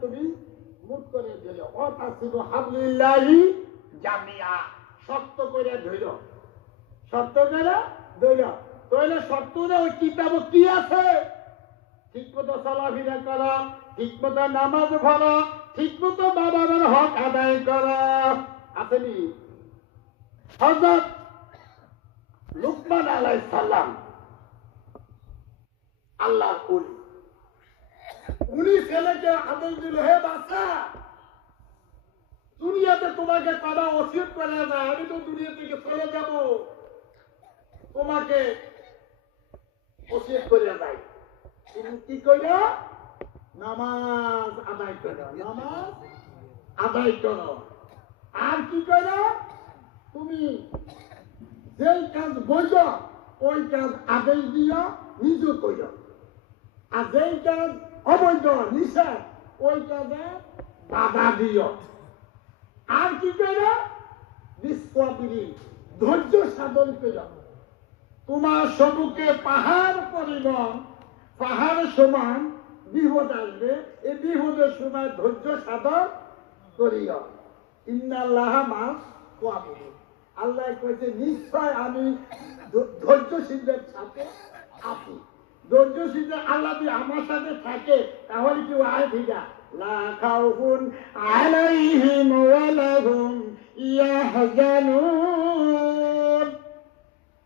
তুমি করে জামিয়া শক্ত করে ধরো। শক্ত করে ধরো। তাহলে ওই কিতাব কি আছে? ঠিক মতো চলাফেরা করো ঠিক নামাজ পড়ো ঠিক মতো বাবার হক আদায় করো। হজরত লুকমান আল্লাহ উনি উনি ছেলেকে আদেশ দিল, হে বাচ্চা, দুনিয়াতে তোমাকে করা অসিয়ত করে না আমি তো দুনিয়া থেকে চলে যাব। তোমাকে অসিয়ত করে যাই তুমি কি করো নামাজ আদায় করো, নামাজ আদায় করো। আর কি করো তুমি যেই কাজ বৈধ ওই কাজ আদেশ দিও নিজ কইর আর যেই কাজ অবৈধ, নিষেধ। ওই কাজে বাধা দিও। আর কি করো? বিশ্বপিরি ধৈর্য সাধন করো। তোমার সম্মুখে পাহাড় পরিমাণ, পাহাড় সমান বিপদ আসবে, এই বিপদের সময় ধৈর্য সাধন করিও। ইন্নাল্লাহ মাস আল্লাহ কইছে, নিশ্চয় আমি ধৈর্যশীলদের সাথে আছি। ধৈর্যশীলদের আল্লাহ যদি আমার সাথে থাকে, তাহলে কি আয় ভিজা। লা খাউফুন আলাইহিম ওয়ালা হুম ইয়াহজানুন।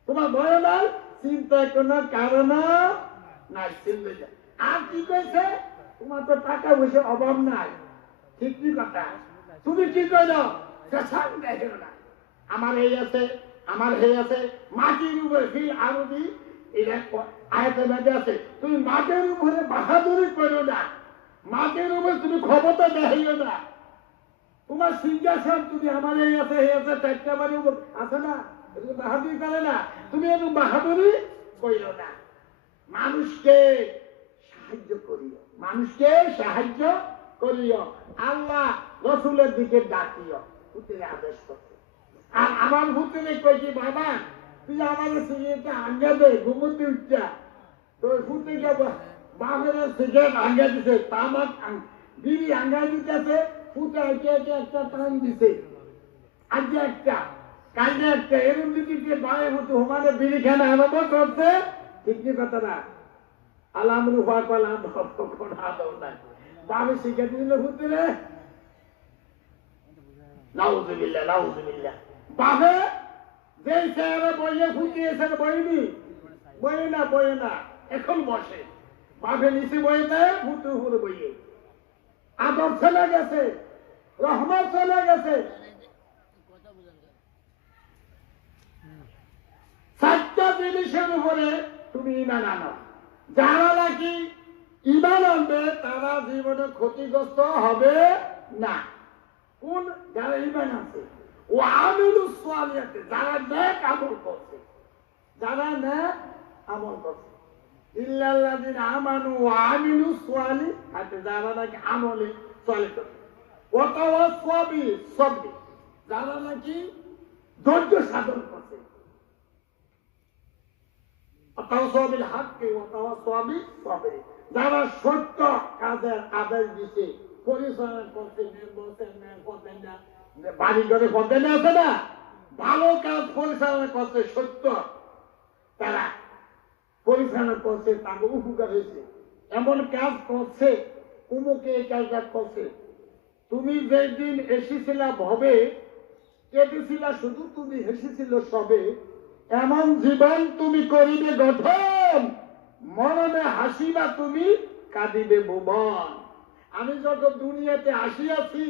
তোমার ভয় নাই? চিন্তা কোনো কারণ নাই চিন্তা আর কি কইছে? তোমার তো টাকা পয়সা অভাব নাই। ঠিক কি কথা? তুমি কি কইল? পেশান দেখো না আমার এই আছে, আমার হে আছে। মাটির উপরে ফিল আরও দি এটা আছে। তুমি মাটির উপরে বাহাদুরি করো না। মাটির উপরে তুমি ক্ষমতা দেখাইও না। তোমার সিংহাসন তুমি আমার এই আছে হে আছে উপর আছে না? বাহাদুরি করে না। তুমি একটু বাহাদুরি না। মানুষকে সাহায্য করিও। মানুষকে সাহায্য করিও। আল্লাহ রসুলের দিকে ডাকিও। পুত্রের আদেশ করতে আর আমার পুত্রে কই কি বাবা তুই আমাদের সিগারেটটা আঙ্গা দে, ঘুমোতে উঠছা তোর পুত্রকে বাপের সিগারেট আঙ্গা দিছে, তামাক বিড়ি আঙ্গা দিতেছে পুত্র একে একে একটা টান দিছে। আজকে শিখে দিল হুতুরে নাউজুবিল্লাহ নাউজুবিল্লাহ। বাবে আদর চলে গেছে, রহমত চলে গেছে। চারটা জিনিসের উপরে তুমি ইমান আনো। যারা নাকি ইমান আনবে, তারা জীবনে ক্ষতিগ্রস্ত হবে না। কোন যারা ইমান আছে ও আমিলু সোয়ালিয়াতে যারা নেক আমল করছে, যারা নেক আমল করছে আমানু সোয়ালি যারা নাকি আমলে করছে যারা নাকি ধৈর্য সাধন করছে। যারা সত্য কাজের আদেশ দিছে, পরিচালনা করছে না বাড়ি ঘরে না আছে না? ভালো কাজ পরিচালনা করছে সত্য। তারা পরিচালনা করছে, তাকে উপকার হয়েছে। এমন কাজ করছে উমুকে এই কাজটা করছে। তুমি যেদিন এসেছিলা ভবে কেটেছিলা শুধু তুমি হেসেছিল সবে, এমন জীবন তুমি করিবে গঠন। মরণে হাসিবা তুমি, কাঁদিবে ভুবন আমি যত দুনিয়াতে আসিয়াছি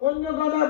অন্য কথা